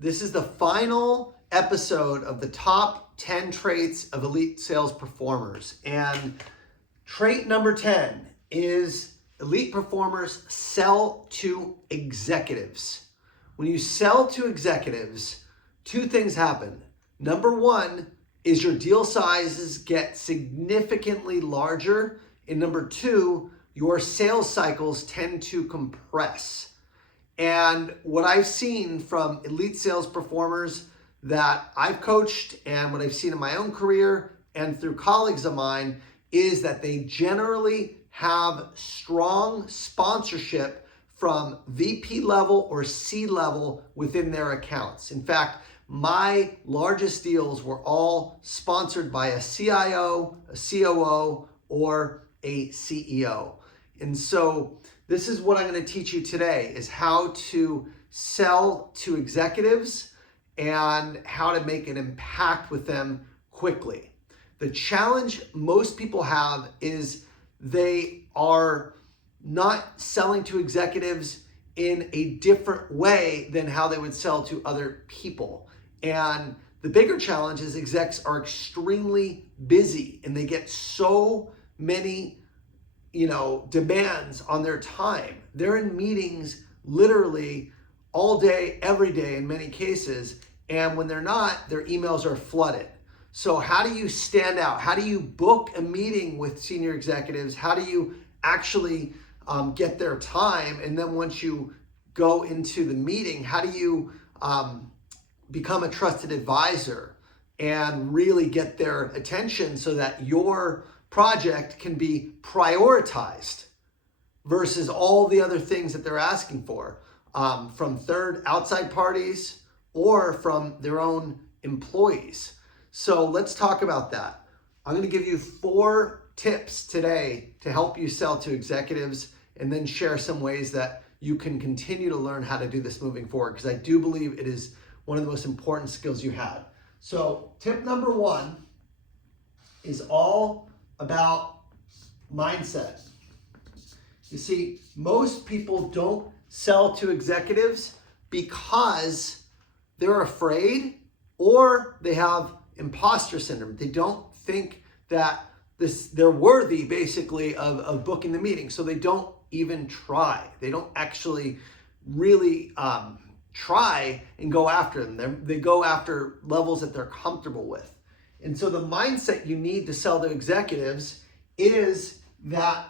This is the final episode of the top 10 traits of elite sales performers. And trait number 10 is elite performers sell to executives. When you sell to executives, two things happen. Number one is your deal sizes get significantly larger. And number two, your sales cycles tend to compress. And what I've seen from elite sales performers that I've coached and what I've seen in my own career and through colleagues of mine is that they generally have strong sponsorship from VP level or C level within their accounts. In fact, my largest deals were all sponsored by a CIO, a COO, or a CEO. And so this is what I'm going to teach you today is how to sell to executives and how to make an impact with them quickly. The challenge most people have is they are not selling to executives in a different way than how they would sell to other people. And the bigger challenge is execs are extremely busy and they get so many demands on their time. They're in meetings literally all day, every day in many cases. And when they're not, their emails are flooded. So how do you stand out? How do you book a meeting with senior executives? How do you actually get their time? And then once you go into the meeting, how do you become a trusted advisor and really get their attention so that your project can be prioritized versus all the other things that they're asking for from third outside parties or from their own employees. So let's talk about that. I'm going to give you 4 tips today to help you sell to executives and then share some ways that you can continue to learn how to do this moving forward, because I do believe it is one of the most important skills you have. So tip number 1 is all about mindset. You see, most people don't sell to executives because they're afraid or they have imposter syndrome. They don't think that they're worthy basically of booking the meeting. So they don't even try. They don't actually really try and go after them. They go after levels that they're comfortable with. And so the mindset you need to sell to executives is that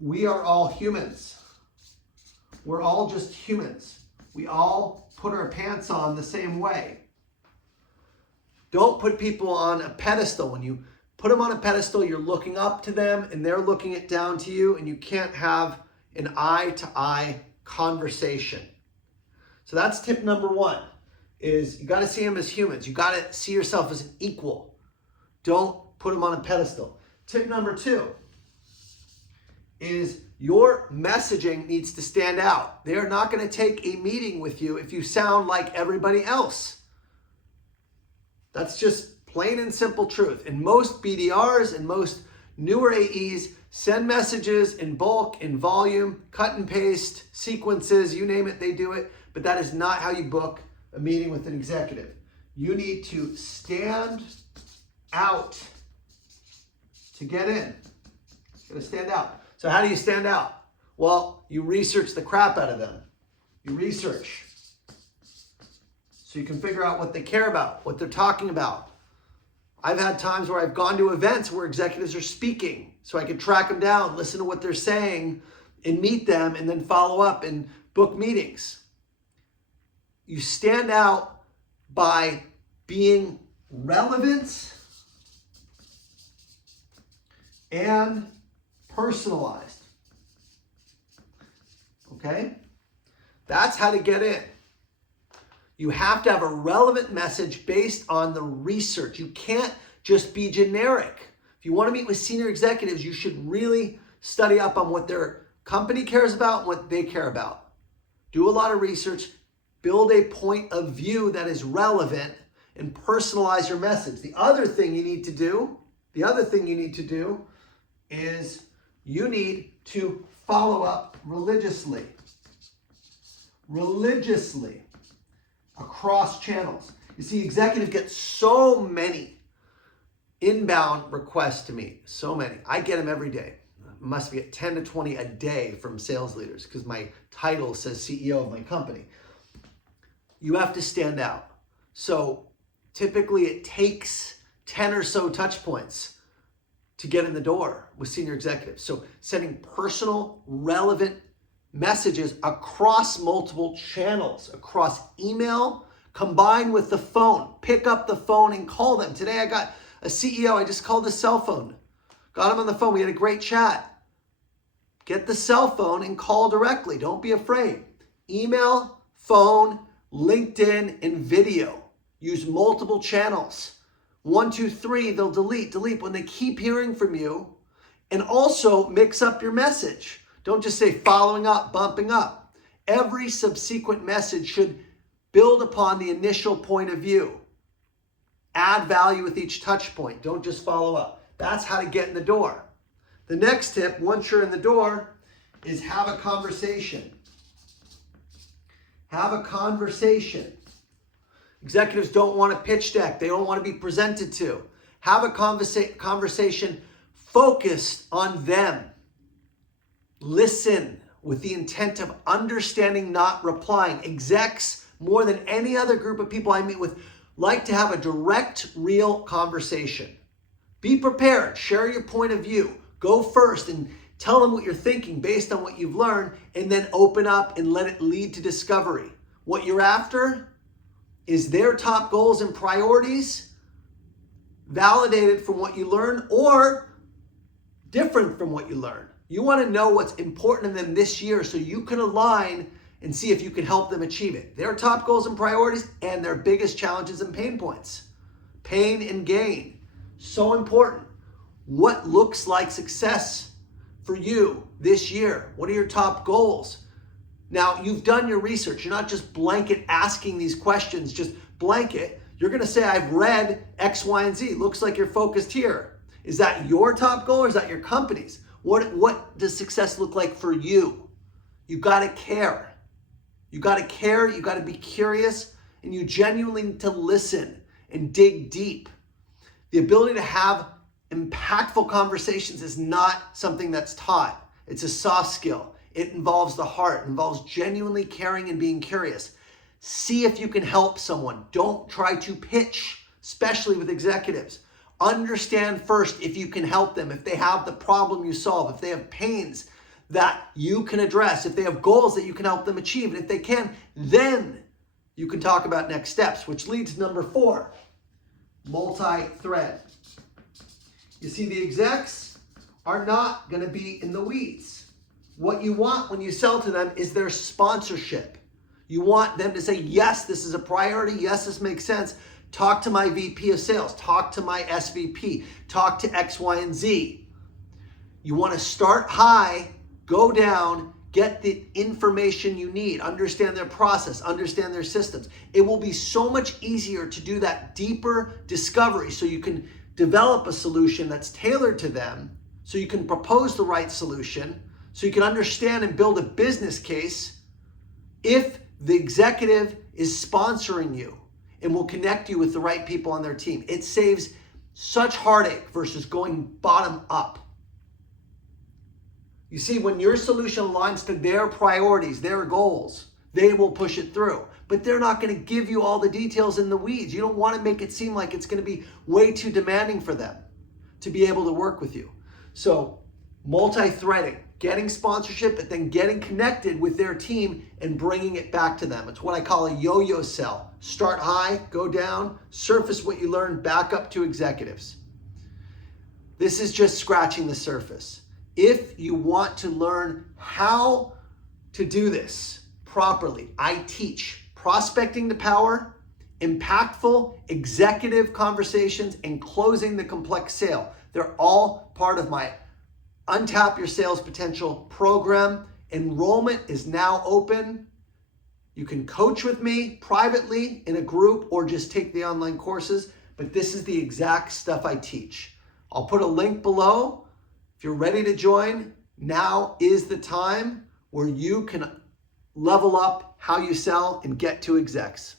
we are all humans. We're all just humans. We all put our pants on the same way. Don't put people on a pedestal. When you put them on a pedestal, you're looking up to them and they're looking it down to you, and you can't have an eye-to-eye conversation. So that's tip number 1, is you got to see them as humans. You got to see yourself as an equal. Don't put them on a pedestal. Tip number 2 is your messaging needs to stand out. They are not going to take a meeting with you if you sound like everybody else. That's just plain and simple truth. And most BDRs and most newer AEs send messages in bulk, in volume, cut and paste, sequences, you name it, they do it. But that is not how you book a meeting with an executive. You need to stand out to get in. You gotta stand out. So how do you stand out? Well, you research the crap out of them. You research. So you can figure out what they care about, what they're talking about. I've had times where I've gone to events where executives are speaking, so I can track them down, listen to what they're saying, and meet them, and then follow up and book meetings. You stand out by being relevant and personalized. Okay? That's how to get in. You have to have a relevant message based on the research. You can't just be generic. If you want to meet with senior executives, you should really study up on what their company cares about and what they care about. Do a lot of research, build a point of view that is relevant, and personalize your message. The other thing you need to do is you need to follow up religiously. across channels. You see, executive gets so many inbound requests to me, so many. I get them every day. Must get 10 to 20 a day from sales leaders because my title says CEO of my company. You have to stand out. So typically it takes 10 or so touch points to get in the door with senior executives. So sending personal, relevant messages across multiple channels, across email, combined with the phone. Pick up the phone and call them. Today I got a CEO, I just called his cell phone. Got him on the phone, we had a great chat. Get the cell phone and call directly, don't be afraid. Email, phone, LinkedIn, and video. Use multiple channels. 1, 2, 3, they'll delete. When they keep hearing from you, and also mix up your message. Don't just say following up, bumping up. Every subsequent message should build upon the initial point of view. Add value with each touch point. Don't just follow up. That's how to get in the door. The next tip, once you're in the door, is have a conversation. Have a conversation. Executives don't want a pitch deck. They don't want to be presented to. Have a conversation focused on them. Listen with the intent of understanding, not replying. Execs, more than any other group of people I meet with, like to have a direct, real conversation. Be prepared. Share your point of view. Go first and tell them what you're thinking based on what you've learned, and then open up and let it lead to discovery. What you're after is their top goals and priorities, validated from what you learn or different from what you learn. You want to know what's important to them this year so you can align and see if you can help them achieve it. Their top goals and priorities and their biggest challenges and pain points. Pain and gain. So important. What looks like success for you this year? What are your top goals? Now, you've done your research. You're not just blanket asking these questions, just blanket. You're going to say, I've read X, Y, and Z. Looks like you're focused here. Is that your top goal or is that your company's? What does success look like for you? You got to care. You got to care. You got to be curious, and you genuinely need to listen and dig deep. The ability to have impactful conversations is not something that's taught. It's a soft skill. It involves the heart. It involves genuinely caring and being curious. See if you can help someone. Don't try to pitch, especially with executives. Understand first if you can help them, if they have the problem you solve, if they have pains that you can address, if they have goals that you can help them achieve. And if they can, then you can talk about next steps, which leads to number 4, multi-thread. You see, the execs are not going to be in the weeds. What you want when you sell to them is their sponsorship. You want them to say, yes, this is a priority. Yes, this makes sense. Talk to my VP of sales. Talk to my SVP. Talk to X, Y, and Z. You want to start high, go down, get the information you need, understand their process, understand their systems. It will be so much easier to do that deeper discovery so you can develop a solution that's tailored to them, so you can propose the right solution, so you can understand and build a business case if the executive is sponsoring you and will connect you with the right people on their team. It saves such heartache versus going bottom up. You see, when your solution aligns to their priorities, their goals, they will push it through. But they're not going to give you all the details in the weeds. You don't want to make it seem like it's going to be way too demanding for them to be able to work with you. So multi-threading, getting sponsorship, but then getting connected with their team and bringing it back to them. It's what I call a yo-yo cell. Start high, go down, surface what you learn, back up to executives. This is just scratching the surface. If you want to learn how to do this properly, I teach prospecting to power, impactful executive conversations, and closing the complex sale. They're all part of my Untap Your Sales Potential program. Enrollment is now open. You can coach with me privately in a group or just take the online courses, but this is the exact stuff I teach. I'll put a link below. If you're ready to join, now is the time where you can level up how you sell and get to execs.